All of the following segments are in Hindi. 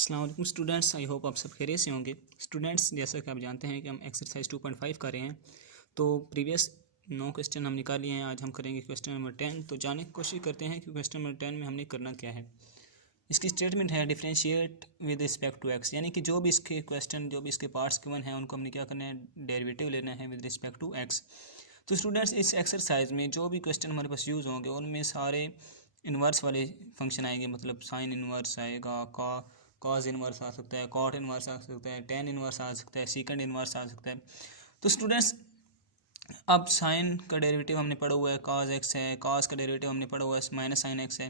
अस्सलाम वालेकुम स्टूडेंट्स, आई होप आप सब खैरियत से होंगे। स्टूडेंट्स, जैसा कि आप जानते हैं कि हम एक्सरसाइज 2.5 कर रहे हैं, तो प्रीवियस 9 क्वेश्चन हम निकाल लिए हैं। आज हम करेंगे क्वेश्चन नंबर 10। तो जानने की कोशिश करते हैं कि क्वेश्चन नंबर 10 में हमने करना क्या है। इसकी स्टेटमेंट है differentiate with respect to x, यानी कि जो भी इसके क्वेश्चन, जो भी इसके पार्ट्स गिवन हैं, उनको हमने क्या करना है, डेरिवेटिव लेना है विद रिस्पेक्ट टू एक्स। तो स्टूडेंट्स, इस एक्सरसाइज में जो भी क्वेश्चन हमारे पास यूज़ होंगे उनमें सारे इन्वर्स वाले फंक्शन आएंगे, मतलब साइन इन्वर्स आएगा, कॉज इन्वर्स आ सकता है, कॉट इन्वर्स आ सकता है, टेन इन्वर्स आ सकता है, सीकेंड इन्वर्स आ सकता है। तो स्टूडेंट्स, अब साइन का डेरिवेटिव हमने पढ़ा हुआ है, कॉज एक्स है, कॉस का डेरिवेटिव हमने पढ़ा हुआ है माइनस साइन एक्स है,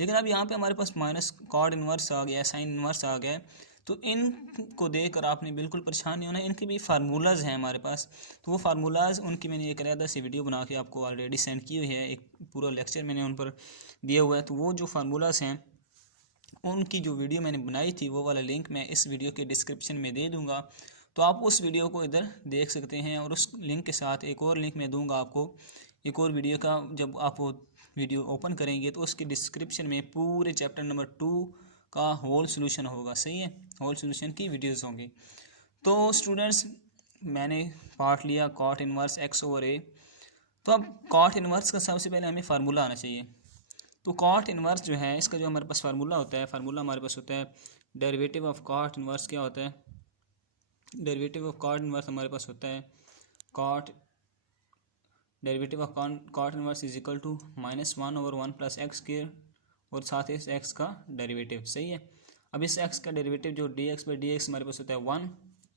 लेकिन अब यहाँ पे हमारे पास माइनस कॉट इन्वर्स आ गया है, साइन इन्वर्स आ गया है। तो इनको देखकर आपने बिल्कुल परेशान नहीं होना, इनके भी फार्मूलाज हैं हमारे पास। तो वो फार्मूलाज, उनकी मैंने एक अलग सी वीडियो बना के आपको ऑलरेडी सेंड की हुई है, एक पूरा लेक्चर मैंने उन पर दिया हुआ है। तो वो जो फार्मूलाज हैं, उनकी जो वीडियो मैंने बनाई थी, वो वाला लिंक मैं इस वीडियो के डिस्क्रिप्शन में दे दूँगा। तो आप उस वीडियो को इधर देख सकते हैं, और उस लिंक के साथ एक और लिंक मैं दूंगा आपको, एक और वीडियो का। जब आप वो वीडियो ओपन करेंगे तो उसके डिस्क्रिप्शन में पूरे चैप्टर नंबर 2 का होल सोल्यूशन होगा, सही है, होल सोल्यूशन की वीडियोस होंगी। तो स्टूडेंट्स, मैंने पार्ट लिया कॉट इन्वर्स एक्स ओवर ए। तो अब कॉट इन्वर्स का सबसे पहले हमें फार्मूला आना चाहिए। तो कॉट इन्वर्स जो है, इसका जो हमारे पास फार्मूला होता है, फार्मूला हमारे पास होता है डेरिवेटिव ऑफ कॉट इन्वर्स। क्या होता है? डेरिवेटिव ऑफ कॉट इन्वर्स हमारे पास होता है cot, derivative of cot inverse is equal to -1/1 plus x square, और साथ ही इस एक्स का डेरिवेटिव, सही है। अब इस एक्स का डेरिवेटिव जो dx/dx हमारे पास होता है 1,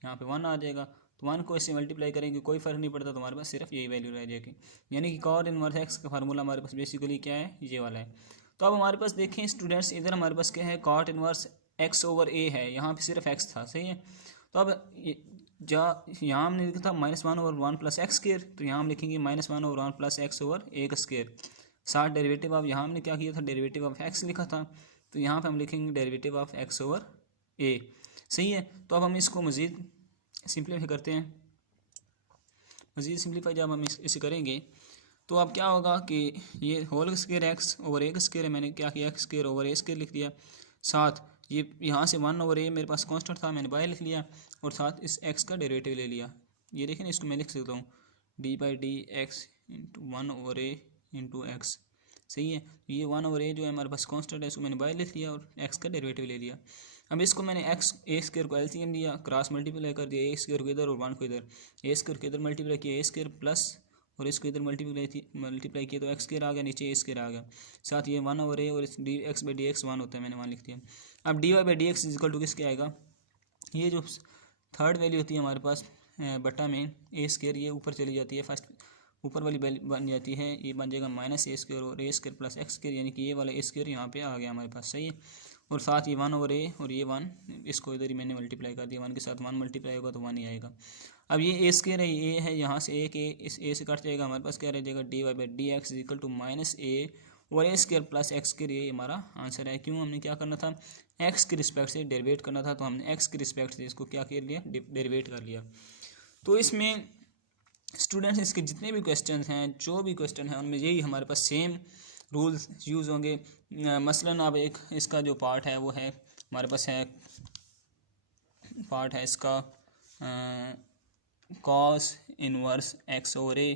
यहाँ पे 1 आ जाएगा। तो 1 को इससे मल्टीप्लाई करेंगे, कोई फ़र्क नहीं पड़ता, तो हमारे पास सिर्फ यही वैल्यू रह जाएगी। यानी कि कॉट इन्वर्स एक्स का फार्मूला हमारे पास बेसिकली क्या है, ये वाला है। तो अब हमारे पास देखें स्टूडेंट्स, इधर हमारे पास क्या है, कॉट इन्वर्स एक्स ओवर ए है, यहाँ पे सिर्फ एक्स था, सही है। तो अब यहाँ हमने लिखा था -1/1 प्लस एक्स स्क्वायर, तो यहाँ हम लिखेंगे -1/1 प्लस एक्स ओवर ए का स्क्वायर। साथ डेरिवेटिव, अब यहाँ हमने क्या किया था, डेरिवेटिव ऑफ एक्स लिखा था, तो यहाँ पे हम लिखेंगे डेरिवेटिव ऑफ एक्स ओवर ए, सही है। तो अब हम इसको मज़ीद सिंप्लीफाई करते हैं। मज़ीद सिंप्लीफाई जब हम इसे करेंगे, तो अब क्या होगा कि ये होल स्क्वायर एक्स ओवर ए का स्क्वायर है, मैंने क्या किया, एक्स स्क्वायर ओवर ए स्क्वायर लिख दिया। साथ ये यहाँ से 1 ओवर ए मेरे पास कांस्टेंट था, मैंने बाय लिख लिया, और साथ इस एक्स का डेरिवेटिव ले लिया। ये देखें, इसको मैं लिख सकता हूँ d/dx इंटू 1 ओवर ए इंटू एक्स, सही है। ये 1 ओवर ए जो है हमारे पास कांस्टेंट है, इसको मैंने बाय लिख लिया और एक्स का डेरिवेटिव ले लिया। अब इसको मैंने एक्स ए स्क्वायर को एलसीएम लिया, क्रॉस मल्टीप्लाई कर दिया, ए स्क्वायर को इधर और 1 को इधर, ए स्क्वायर को इधर मल्टीप्लाई किया, ए स्क्वायर प्लस, और इसको इधर मल्टीप्लाई किया तो एक्स स्क्वायर आ गया, नीचे ए स्क्वायर आ गया। साथ ये 1 ओवर ए और इस dx/dx 1 होता है, मैंने 1 लिख दिया। अब dy/dx इक्वल टू किसके आएगा, ये जो थर्ड वैल्यू होती है हमारे पास बटा में ए स्क्वायर, ये ऊपर चली जाती है, फर्स्ट ऊपर वाली बन जाती है, ये बन जाएगा -a स्क्वायर और ए स्क्वायर प्लस एक्स स्क्वायर, यानी कि ये वाला ए स्क्वायर यहाँ पे आ गया हमारे पास, सही है। और साथ ये 1 ओवर ए और ये 1, इसको इधर ही मैंने मल्टीप्लाई कर दिया, 1 के साथ 1 मल्टीप्लाई होगा तो 1 ही आएगा। अब ये ए स्क्वायर है, ये है, यहाँ से एक ए, इस ए से कट जाएगा, हमारे पास क्या रह जाएगा, dy/dx इक्वल टू -a और ए स्क्वायर प्लस एक्स स्क्वायर, ये हमारा आंसर है। क्यों, हमने क्या करना था, एक्स के रिस्पेक्ट से डेरिवेट करना था, तो हमने एक्स के रिस्पेक्ट से इसको क्या कर लिया, डेरिवेट कर लिया। तो इसमें स्टूडेंट्स, इसके जितने भी क्वेश्चन हैं, जो भी क्वेश्चन हैं, उनमें यही हमारे पास सेम रूल्स यूज़ होंगे। मसलन अब एक इसका जो पार्ट है वो है हमारे पास है, पार्ट है इसका कॉस इन्वर्स एक्स ओवर ए।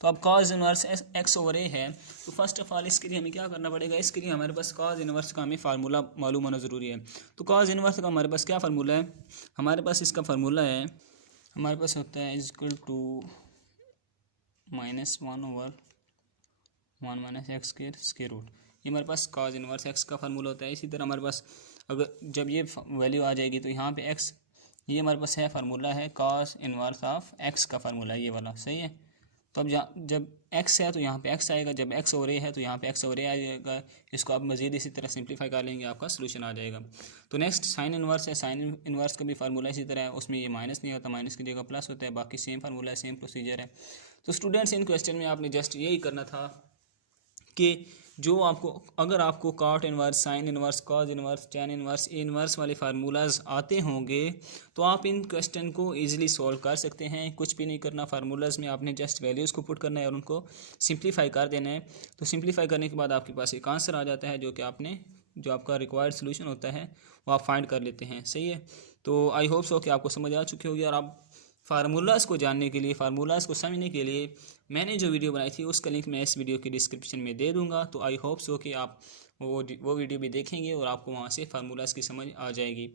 तो अब कॉस इन्वर्स एक्स ओवर ए है, तो फर्स्ट ऑफ ऑल इसके लिए हमें क्या करना पड़ेगा, इसके लिए हमारे पास कॉस इन्वर्स का हमें फार्मूला मालूम होना ज़रूरी है। तो कॉस इन्वर्स का हमारे पास क्या फार्मूला है, हमारे पास इसका फार्मूला है, हमारे पास होता है equal to -1/1 minus x square root, ये हमारे पास कॉस इन्वर्स एक्स का फार्मूला होता है। इसी तरह हमारे पास अगर जब ये वैल्यू आ जाएगी तो यहाँ पे एक्स, ये हमारे पास है फार्मूला है कॉस इन्वर्स ऑफ एक्स का फार्मूला, ये वाला, सही है। तो अब जब एक्स है तो यहाँ पे एक्स आएगा, जब एक्स ओवर ए है तो यहाँ पे एक्स ओवर ए आ जाएगा। इसको आप मज़ीद इसी तरह सिंप्लीफाई कर लेंगे, आपका सोल्यूशन आ जाएगा। तो नेक्स्ट साइन इन्वर्स है, साइन इन्वर्स का भी फार्मूला इसी तरह है, उसमें ये माइनस नहीं होता, माइनस की जगह प्लस होता है, बाकी सेम फार्मूला है, सेम प्रोसीजर है। तो स्टूडेंट्स, इन क्वेश्चन में आपने जस्ट यही करना था कि जो आपको, अगर आपको cot inverse, sine inverse, cos inverse, tan inverse, a inverse वाले फार्मूलाज आते होंगे, तो आप इन क्वेश्चन को इजीली सॉल्व कर सकते हैं। कुछ भी नहीं करना, फार्मूलाज में आपने जस्ट वैल्यूज़ को पुट करना है और उनको सिंप्लीफाई कर देना है। तो सिंप्लीफाई करने के बाद आपके पास एक आंसर आ जाता है, जो कि आपने जो आपका रिक्वायर्ड सोल्यूशन होता है वो आप फाइंड कर लेते हैं। सही है, तो आई होप सो कि आपको समझ आ चुकी होगी। और आप फार्मूलाज़ को जानने के लिए, फार्मूलाज़ को समझने के लिए मैंने जो वीडियो बनाई थी उसका लिंक मैं इस वीडियो की डिस्क्रिप्शन में दे दूंगा। तो आई होप सो कि आप वो वीडियो भी देखेंगे और आपको वहाँ से फार्मूलाज़ की समझ आ जाएगी।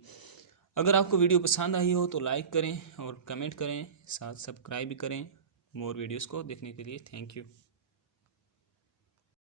अगर आपको वीडियो पसंद आई हो तो लाइक करें और कमेंट करें, साथ सब्सक्राइब भी करें मोर वीडियोज़ को देखने के लिए। Thank you.